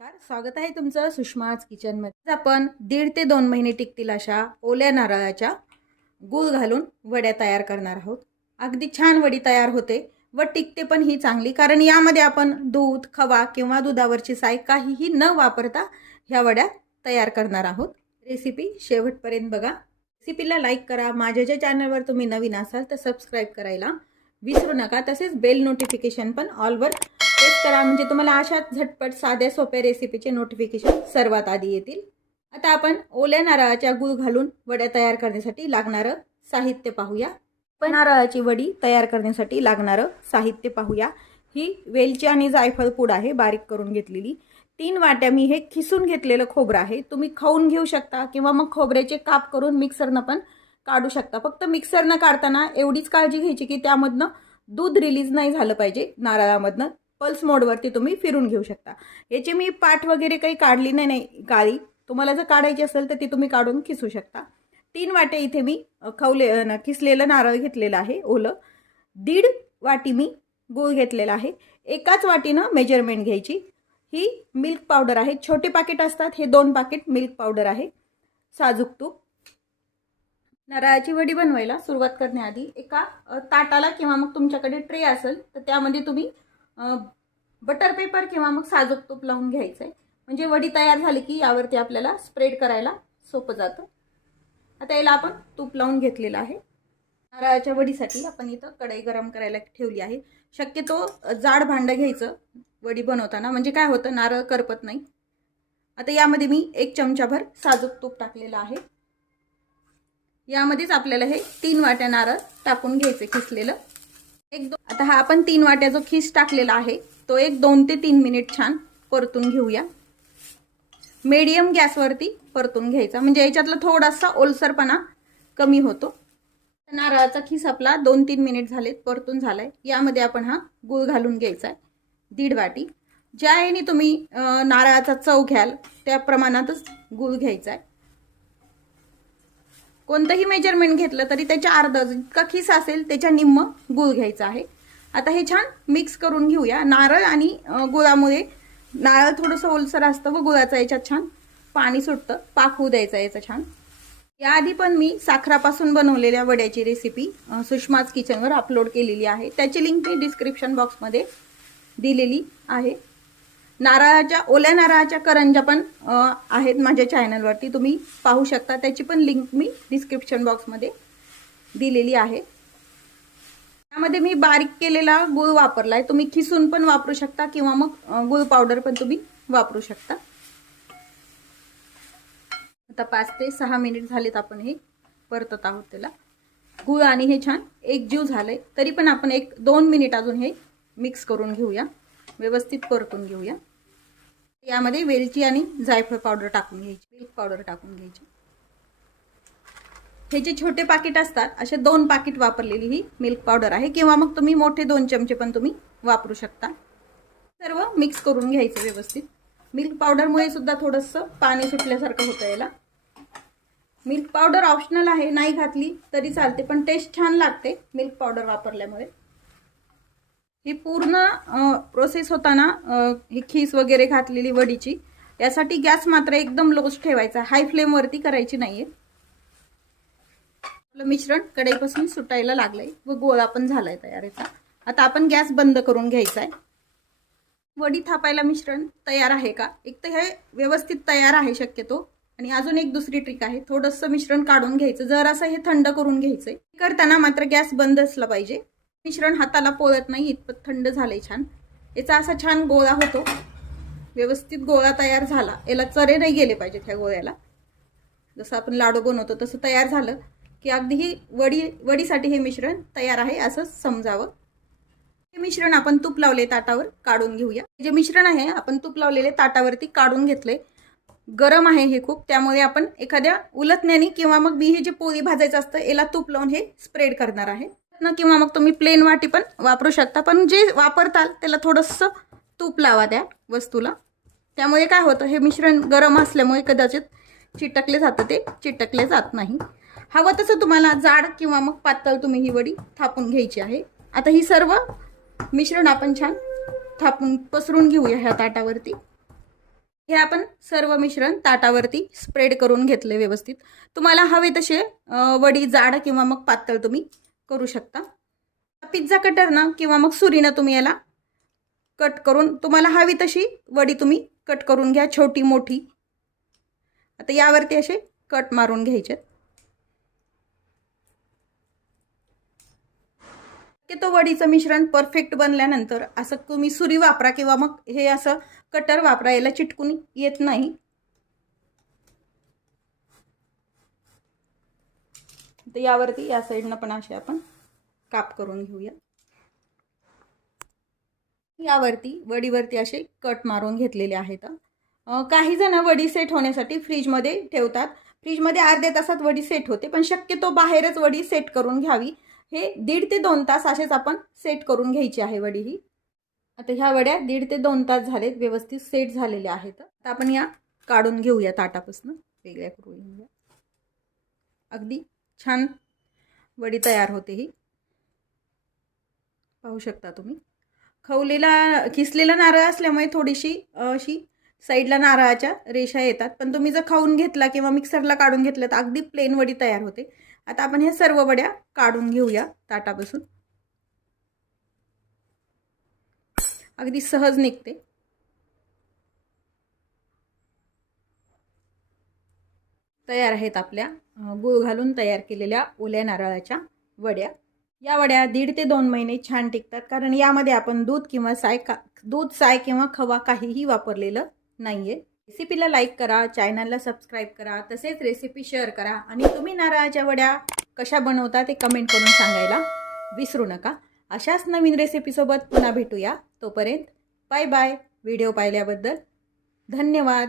नमस्कार. स्वागत आहे तुमचं सुषमाज किचनमध्ये. आपण दीड ते दोन महिने टिकतील अशा ओल्या नारळाच्या गूळ घालून वड्या तयार करणार आहोत. अगदी छान वडी तयार होते व टिकते पण ही चांगली कारण यामध्ये आपण दूध खवा किंवा दुधावरची साय काहीही न वापरता ह्या वड्या तयार करणार आहोत. रेसिपी शेवटपर्यंत बघा. रेसिपीला लाईक करा. माझ्या ज्या चॅनलवर तुम्ही नवीन असाल तर सबस्क्राईब करायला विसरू नका. तसेच बेल नोटिफिकेशन पण ऑलवर प्रेस करा. म्हणजे तुम्हाला अशा झटपट साध्या सोप्या रेसिपीचे नोटिफिकेशन सर्वात आधी येतील. आता आपण ओल्या नारळाच्या गूळ घालून वड्या तयार करण्यासाठी लागणारं साहित्य पाहूया. पण नारळाची वडी तयार करण्यासाठी लागणारं साहित्य पाहूया. ही वेलची आणि जायफळ पूड आहे बारीक करून घेतलेली. तीन वाट्या मी हे खिसून घेतलेलं खोबरं आहे. तुम्ही खाऊन घेऊ शकता किंवा मग खोबऱ्याचे काप करून मिक्सरनं पण काढू शकता. फक्त मिक्सरनं काढताना एवढीच काळजी घ्यायची की त्यामधनं दूध रिलीज नाही झालं पाहिजे नारळामधनं. पल्स मोडवरती तुम्ही फिरून घेऊ शकता. याची मी पाठ वगैरे काही काढली नाही नाही काळी. तुम्हाला जर काढायची असेल तर ती तुम्ही काढून खिसू शकता. तीन वाटे इथे मी खवले ना किसलेलं नारळ घेतलेलं आहे ओलं. दीड वाटी मी गूळ घेतलेला आहे. एकाच वाटीनं मेजरमेंट घ्यायची. ही मिल्क पावडर आहे. छोटे पाकिट असतात. हे दोन पाकिट मिल्क पावडर आहे. साजूक तूप. नारळाची वडी बनवायला सुरुवात करण्याआधी एका ताटाला किंवा मग तुमच्याकडे ट्रे असेल तर त्यामध्ये तुम्ही बटर पेपर किंवा मग साजूक तूप लावून घ्यायचं आहे म्हणजे वडी तयार झाली की यावरती आपल्याला स्प्रेड करायला सोपं जातं. आता याला आपण तूप लावून घेतलेलं आहे. नारळाच्या वडीसाठी आपण इथं कढई गरम करायला ठेवली आहे. शक्यतो जाड भांडं घ्यायचं वडी बनवताना. म्हणजे काय होतं नारळ करपत नाही. आता यामध्ये मी एक चमचाभर साजूक तूप टाकलेलं आहे. यामध्येच आपल्याला हे तीन वाट्या नारळ टाकून घ्यायचे खिसलेलं. एक दोन आता हा आपण तीन वाट्या जो खीस टाकलेला आहे तो एक दोन ते तीन मिनिट छान परतून घेऊया. मीडियम गॅसवरती परतून घ्यायचा. म्हणजे याच्यातला थोडासा ओलसरपणा कमी होतो. नारळाचा खीस आपला दोन तीन मिनिट झालेत परतून झालाय. यामध्ये आपण हा गूळ घालून घ्यायचा आहे दीड वाटी. ज्या ह्याने तुम्ही नारळाचा चव घ्याल त्या प्रमाणातच गूळ घ्यायचा आहे कोणतंही मेजरमेंट घेतलं तरी त्याच्या अर्धा जितका खिस असेल त्याच्या निम्म गुळ घ्यायचा आहे. आता हे छान मिक्स करून घेऊया. नारळ आणि गुळामुळे नारळ थोडंसं ओलसर असतं व गुळाचं याच्यात छान पाणी सुटतं. पाखवू द्यायचं याचं छान. याआधी पण मी साखरापासून बनवलेल्या वड्याची रेसिपी सुषमाज किचनवर अपलोड केलेली आहे. त्याची लिंक मी डिस्क्रिप्शन बॉक्समध्ये दिलेली आहे. नारळाच्या ओल्या नारळाच्या करंजा पण आहेत माझ्या चॅनलवरती तुम्ही पाहू शकता. त्याची पण लिंक मी डिस्क्रिप्शन बॉक्समध्ये दिलेली आहे. त्यामध्ये मी बारीक केलेला गूळ वापरला आहे तुम्ही खिसून पण वापरू शकता किंवा मग गुळ पावडर पण तुम्ही वापरू शकता. आता पाच ते सहा मिनिट झालेत आपण हे परतत आहोत त्याला. गूळ आणि हे छान एकजीव झालंय. तरी पण आपण एक दोन मिनिट अजून हे मिक्स करून घेऊया. व्यवस्थित परतून घेऊया. यामध्ये वेलची आणि जायफळ पावडर टाकून घ्यायची मिल्क पावडर टाकून घ्यायची. हे जे छोटे पाकिट असतात असे दोन पाकिट वापरलेली ही मिल्क पावडर आहे. किंवा मग तुम्ही मोठे दोन चमचे पण तुम्ही वापरू शकता. सर्व मिक्स करून घ्यायचं व्यवस्थित. मिल्क पावडरमुळे सुद्धा थोडंसं पाणी सुटल्यासारखं होतं याला. मिल्क पावडर ऑप्शनल आहे नाही घातली तरी चालते पण टेस्ट छान लागते मिल्क पावडर वापरल्यामुळे. ही पूर्ण प्रोसेस होताना ही खीस वगैरे घातलेली वडीची यासाठी गॅस मात्र एकदम लोच ठेवायचा. हाय फ्लेमवरती करायची नाहीये. आपलं मिश्रण कढईपासून सुटायला लागलंय व गोळा पण झालाय तयार याचा आता आपण गॅस बंद करून घ्यायचा आहे वडी थापायला मिश्रण तयार आहे का? एक तर हे व्यवस्थित तयार आहे शक्यतो. आणि अजून एक दुसरी ट्रिक आहे. थोडंसं मिश्रण काढून घ्यायचं. जर असं हे थंड करून घ्यायचंय. करताना मात्र गॅस बंद असला पाहिजे. मिश्रण हाताला पोळत नाही इतपत थंड झालंय छान. याचा असा छान गोळा होतो. व्यवस्थित गोळा तयार झाला. याला चरे नाही गेले पाहिजेत ह्या गोळ्याला. जसं आपण लाडू बनवतो तसं तयार झालं की अगदी ही वडी वडीसाठी हे मिश्रण तयार आहे असं समजावं. हे मिश्रण आपण तूप लावले ताटावर काढून घेऊया. जे मिश्रण आहे आपण तूप लावलेले ताटावरती काढून घेतले. गरम आहे हे खूप त्यामुळे आपण एखाद्या उलटण्याने किंवा मग मी हे जे पोळी भाजायचं असतं याला तूप लावून हे स्प्रेड करणार आहे. ना किंवा मग तुम्ही प्लेन वाटी पण वापरू शकता. पण जे वापरताल त्याला थोडंसं तूप लावा त्या वस्तूला. त्यामुळे काय होतं हे मिश्रण गरम असल्यामुळे कदाचित चिटकले जातं ते. चिटकले जात नाही. हवं तसं तुम्हाला जाड किंवा मग पातळ तुम्ही ही वडी थापून घ्यायची आहे. आता ही सर्व मिश्रण आपण छान थापून पसरून घेऊया ह्या ताटावरती. हे आपण सर्व मिश्रण ताटावरती स्प्रेड करून घेतले व्यवस्थित. तुम्हाला हवे तसे वडी जाड किंवा मग पातळ तुम्ही करू शकता. पिझ्झा कटरनं किंवा मग सुरीनं तुम्ही याला कट करून तुम्हाला हवी तशी वडी तुम्ही कट करून घ्या छोटी मोठी. आता यावरती असे कट मारून घ्यायचे. की तो वडीचं मिश्रण परफेक्ट बनल्यानंतर असं तुम्ही सुरी वापरा किंवा मग हे असं कटर वापरा याला चिटकून येत नाही. तर यावरती या साईडनं पण असे आपण काप करून घेऊया. यावरती वडीवरती असे कट मारून घेतलेले आहेत. काही जण वडी सेट होण्यासाठी फ्रीजमध्ये ठेवतात. फ्रीजमध्ये अर्ध्या तासात वडी सेट होते पण शक्यतो बाहेरच वडी सेट करून घ्यावी. हे दीड ते दोन तास असेच आपण सेट करून घ्यायची आहे वडी ही. आता ह्या वड्या दीड ते दोन तास झालेत व्यवस्थित सेट झालेल्या आहेत. आता आपण या काढून घेऊया ताटापासून. वेगळ्या करून घेऊया. अगदी छान वडी तयार होते ही. पाहू शकता तुम्ही. खवलेला किसलेला नारळ असल्यामुळे थोडीशी अशी साईडला नारळाच्या रेषा येतात. पण तुम्ही जर खाऊन घेतला किंवा मिक्सरला काढून घेतलं तर अगदी प्लेन वडी तयार होते. आता आपण ह्या सर्व वड्या काढून घेऊया ताटापासून. अगदी सहज निघते. तयार आहेत आपल्या गूळ घालून तयार केलेल्या ओल्या नारळाच्या वड्या. या वड्या दीड ते दोन महिने छान टिकतात कारण यामध्ये आपण दूध किंवा साय का दूध साय किंवा खवा काहीही वापरलेलं नाही आहे रेसिपीला लाईक करा चॅनलला सबस्क्राईब करा तसेच रेसिपी शेअर करा आणि तुम्ही नारळाच्या वड्या कशा बनवता ते कमेंट करून सांगायला विसरू नका. अशाच नवीन रेसिपीसोबत पुन्हा भेटूया. तोपर्यंत बाय बाय. व्हिडिओ पाहिल्याबद्दल धन्यवाद.